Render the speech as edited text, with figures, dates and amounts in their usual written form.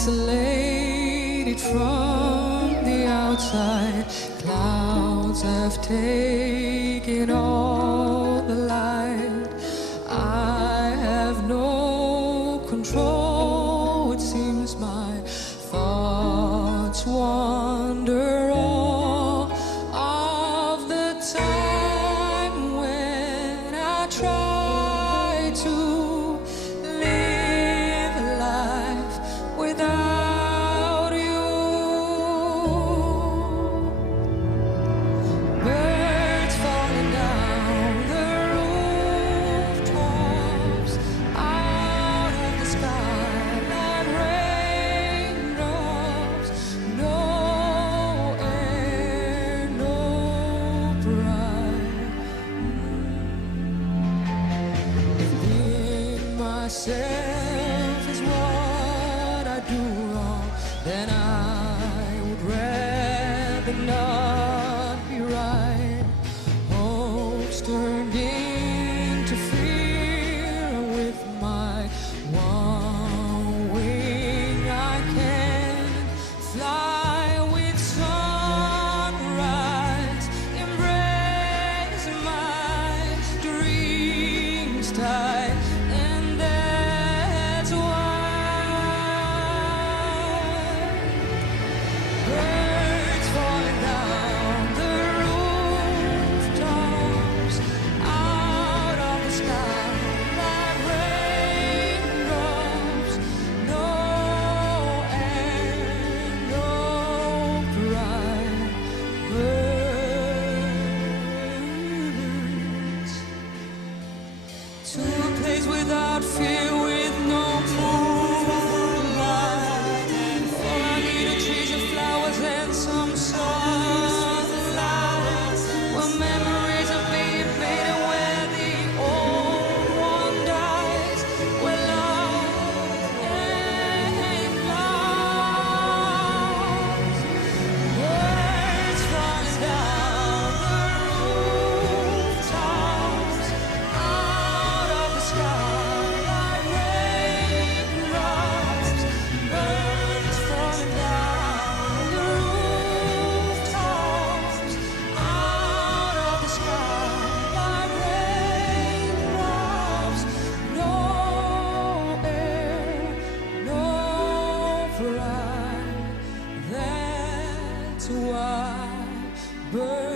isolated from the outside. Clouds have taken all the light. I have no control. It seems my thoughts wander all of the time when I try to live a life without you. Birds falling down the rooftops, out of the sky like raindrops. No air, no pride. If being myself is what I do wrong, then I would rather not be right. Hopes turned into fear. With my one wing I can fly with sunrise, embrace my dreams tight, and that's why birds falling down the rooftops, out of the sky like raindrops. No air, no pride. Birds to a place without fear, with no moonlight. All I need are trees and flowers and some sunlight, where memories are being made and where the old one dies, where love ain't lost. Birds falling down the rooftops, out of the sky like raindrops. Birds falling down the rooftops, out of the sky like raindrops. No air, no pride. That's why birds